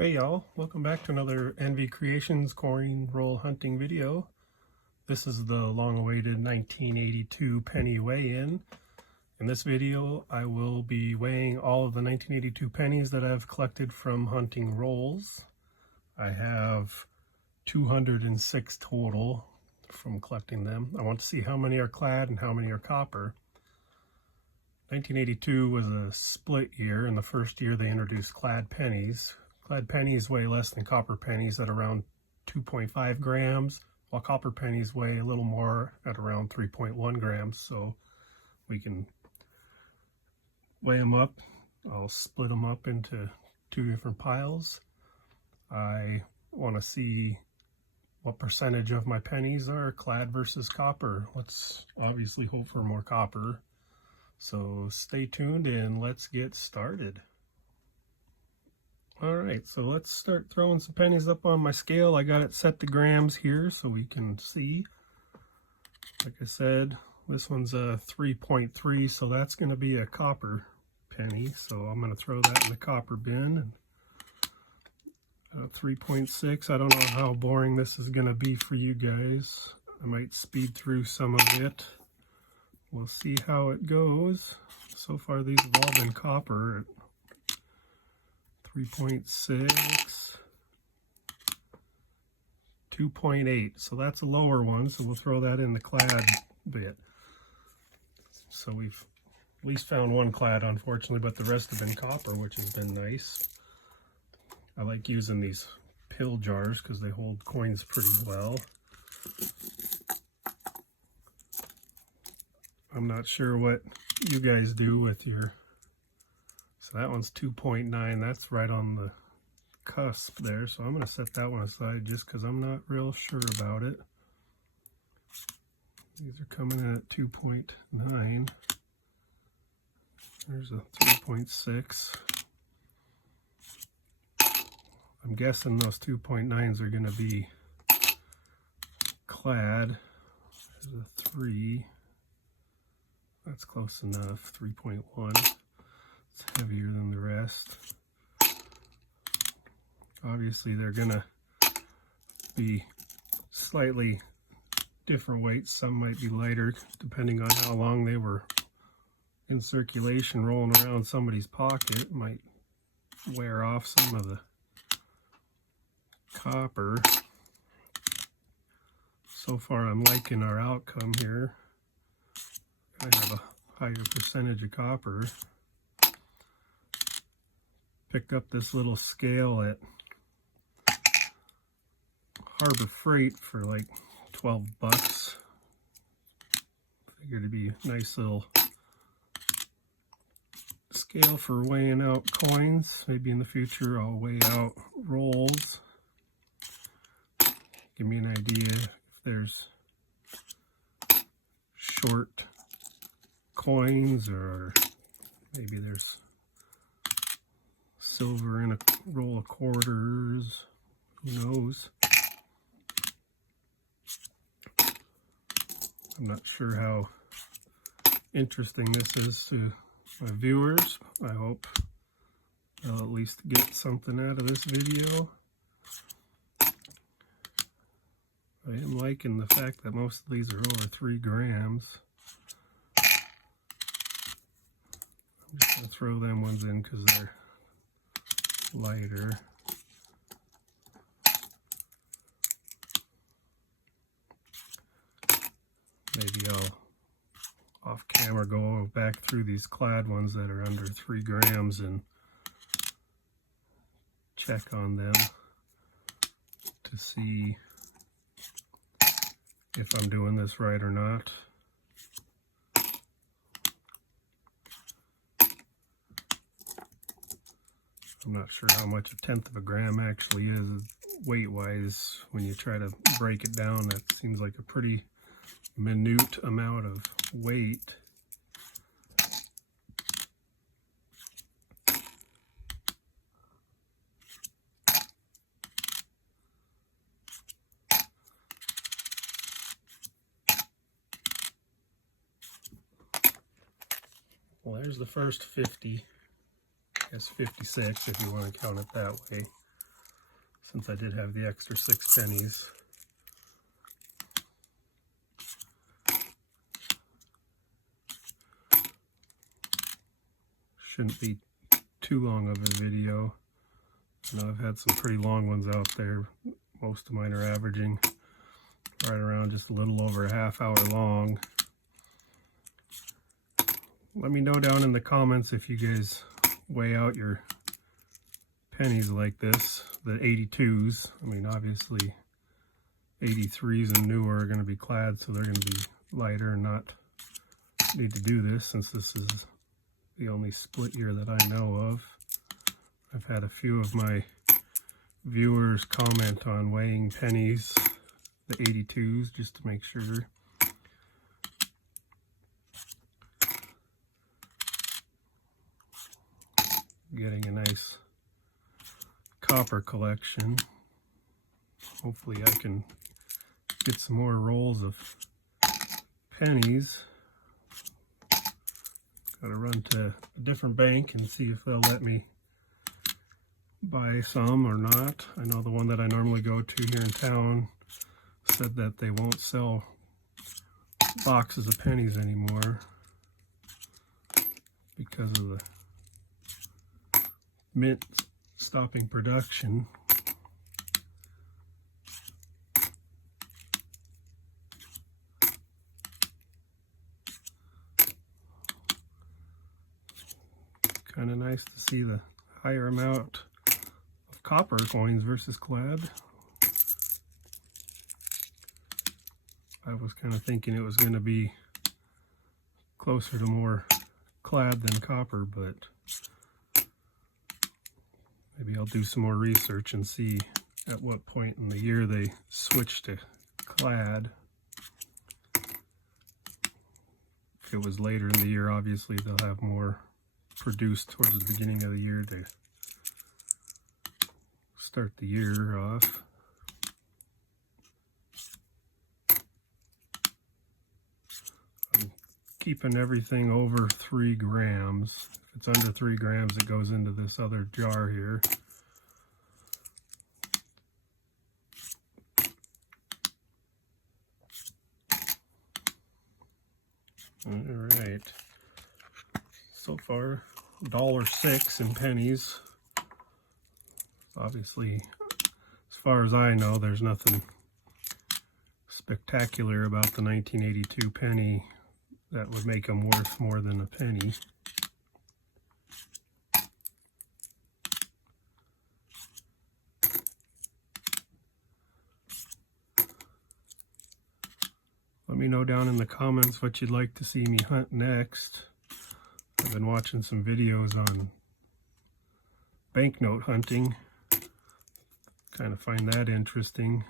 Hey y'all, welcome back to another NV Creations coin roll hunting video. This is the long-awaited 1982 penny weigh-in. In this video, I will be weighing all of the 1982 pennies that I've collected from hunting rolls. I have 206 total from collecting them. I want to see how many are clad and how many are copper. 1982 was a split year. In the first year, they introduced clad pennies. Clad pennies weigh less than copper pennies at around 2.5 grams, while copper pennies weigh a little more at around 3.1 grams. So we can weigh them up. I'll split them up into two different piles. I want to see what percentage of my pennies are clad versus copper. Let's obviously hope for more copper. So stay tuned and let's get started. Alright, so let's start throwing some pennies up on my scale. I got it set to grams here so we can see. Like I said, this one's a 3.3, so that's going to be a copper penny. So I'm going to throw that in the copper bin. 3.6, I don't know how boring this is going to be for you guys. I might speed through some of it. We'll see how it goes. So far these have all been copper. 3.6, 2.8, so that's a lower one, so we'll throw that in the clad bit. So we've at least found one clad, unfortunately, but the rest have been copper, which has been nice. I like using these pill jars because they hold coins pretty well. I'm not sure what you guys do with your... So that one's 2.9, that's right on the cusp there. So I'm going to set that one aside just because I'm not real sure about it. These are coming in at 2.9. There's a 3.6. I'm guessing those 2.9s are going to be clad. There's a 3. That's close enough, 3.1. It's heavier than the rest. Obviously they're gonna be slightly different weights. Some might be lighter depending on how long they were in circulation rolling around somebody's pocket. It might wear off some of the copper. So far I'm liking our outcome here. I have a higher percentage of copper. Picked up this little scale at Harbor Freight for like 12 bucks. Figured it'd be a nice little scale for weighing out coins. Maybe in the future I'll weigh out rolls. Give me an idea if there's short coins or maybe there's silver in a roll of quarters, who knows. I'm not sure how interesting this is to my viewers. I hope they'll at least get something out of this video. I am liking the fact that most of these are over 3 grams. I'm just going to throw them ones in because they're lighter. Maybe I'll off camera go back through these clad ones that are under 3 grams and check on them to see if I'm doing this right or not. I'm not sure how much 1/10 of a gram actually is weight-wise. When you try to break it down, that seems like a pretty minute amount of weight. Well, there's the first 50. I guess 56 if you want to count it that way. since I did have the extra 6 pennies. Shouldn't be too long of a video. I know I've had some pretty long ones out there. Most of mine are averaging right around just a little over a half hour long. Let me know down in the comments if you guys weigh out your pennies like this, the 82s. I mean, obviously 83s and newer are going to be Clad, so they're going to be lighter and not need to do this, since this is the only split year that I know of. I've had a few of my viewers comment on weighing pennies, the 82s, just to make sure. Getting a nice copper collection. Hopefully I can get some more rolls of pennies. Gotta run to a different bank and see if they'll let me buy some or not. I know the one that I normally go to here in town said that they won't sell boxes of pennies anymore because of the mint stopping production. Kind of nice to see the higher amount of copper coins versus Clad. I was kind of thinking it was going to be closer to more Clad than copper, but maybe I'll do some more research and see at what point in the year they switch to Clad. If it was later in the year, obviously they'll have more produced towards the beginning of the year to start the year off. I'm keeping everything over 3 grams. If it's under 3 grams, it goes into this other jar here. All right. So far, $1.06 in pennies. Obviously, as far as I know, there's nothing spectacular about the 1982 penny that would make them worth more than a penny. Let me know down in the comments what you'd like to see me hunt next. I've been watching some videos on banknote hunting. Kind of find that interesting.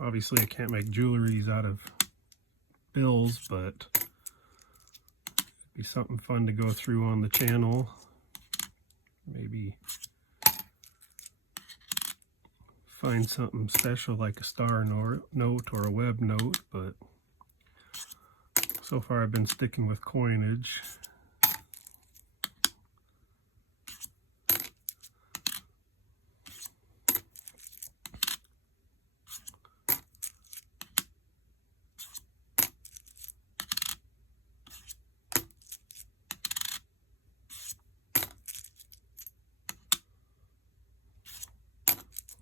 Obviously I can't make jewelries out of bills, but it'd be something fun to go through on the channel. Maybe find something special like a star note or a web note, but so far I've been sticking with coinage.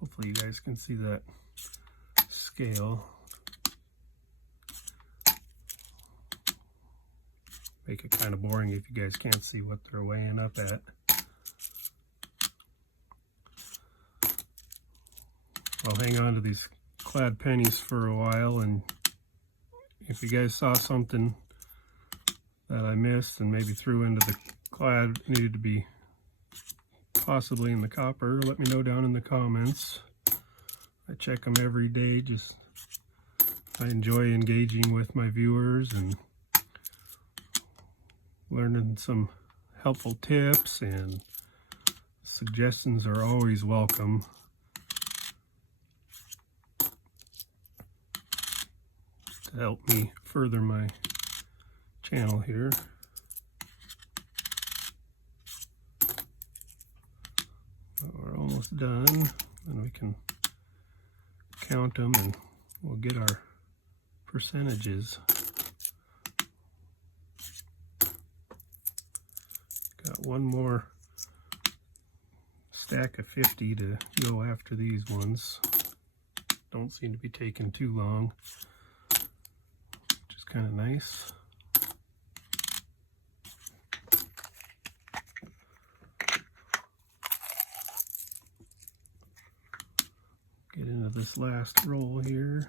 Hopefully you guys can see that scale. Make it kind of boring if you guys can't see what they're weighing up at. I'll hang on to these Clad pennies for a while, and if you guys saw something that I missed and maybe threw into the Clad needed to be possibly in the copper, let me know down in the comments. I check them every day. Just I enjoy engaging with my viewers and learning some helpful tips, and suggestions are always welcome. To help me further my channel here. We're almost done, and we can count them and we'll get our percentages. Got one more stack of 50 to go after these ones. Don't seem to be taking too long, which is kind of nice. Get into this last roll here.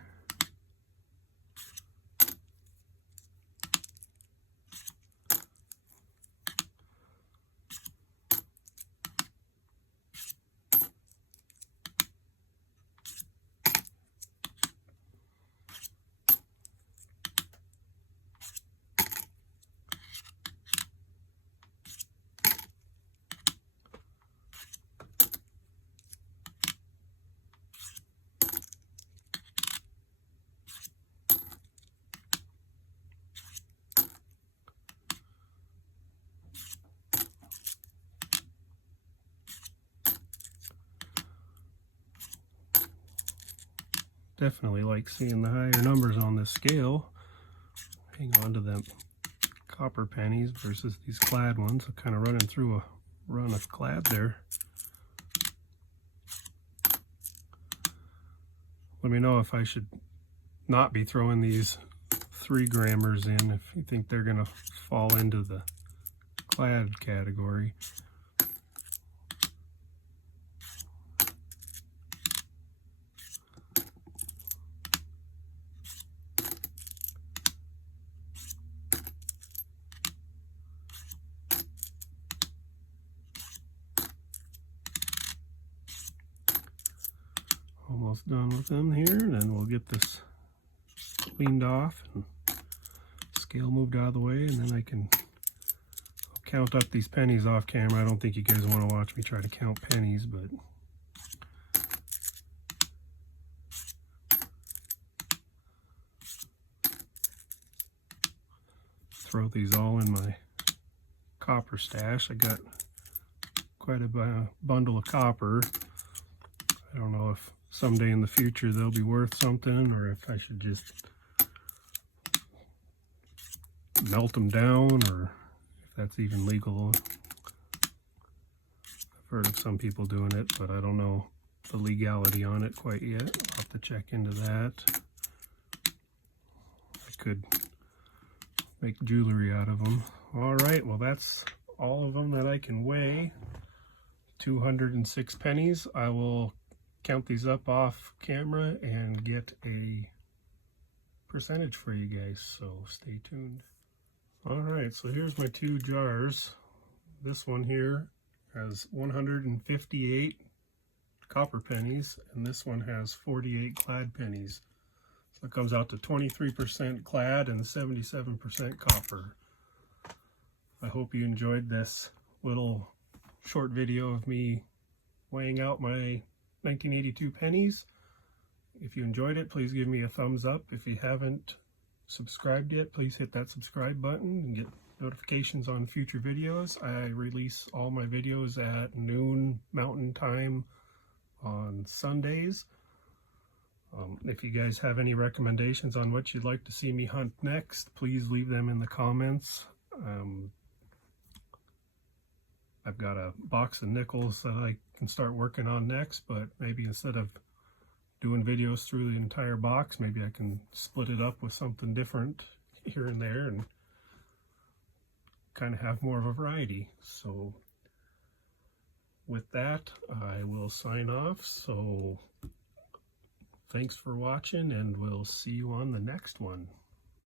Definitely like seeing the higher numbers on this scale. Hang on to them copper pennies versus these Clad ones. I'm kind of running through a run of Clad there. Let me know if I should not be throwing these 3-grammers in, if you think they're going to fall into the Clad category. Almost done with them here, and then we'll get this cleaned off and scale moved out of the way, and then I can count up these pennies off camera. I don't think you guys want to watch me try to count pennies, but throw these all in my copper stash. I got quite a bundle of copper. I don't know if someday in the future they'll be worth something, or if I should just melt them down, or if that's even legal. I've heard of some people doing it, but I don't know the legality on it quite yet. I'll have to check into that. I could make jewelry out of them. All right, well, that's all of them that I can weigh. 206 pennies. I will count these up off camera and get a percentage for you guys, so stay tuned. All right, so here's my 2 jars. This one here has 158 copper pennies, and this one has 48 Clad pennies. So it comes out to 23% Clad and 77% copper. I hope you enjoyed this little short video of me weighing out my 1982 pennies. If you enjoyed it, please give me a thumbs up. If you haven't subscribed yet, please hit that subscribe button and get notifications on future videos. I release all my videos at noon Mountain Time on Sundays. If you guys have any recommendations on what you'd like to see me hunt next, please leave them in the comments. I've got a box of nickels that I can start working on next, but maybe instead of doing videos through the entire box, maybe I can split it up with something different here and there and kind of have more of a variety. So with that, I will sign off. So thanks for watching, and we'll see you on the next one.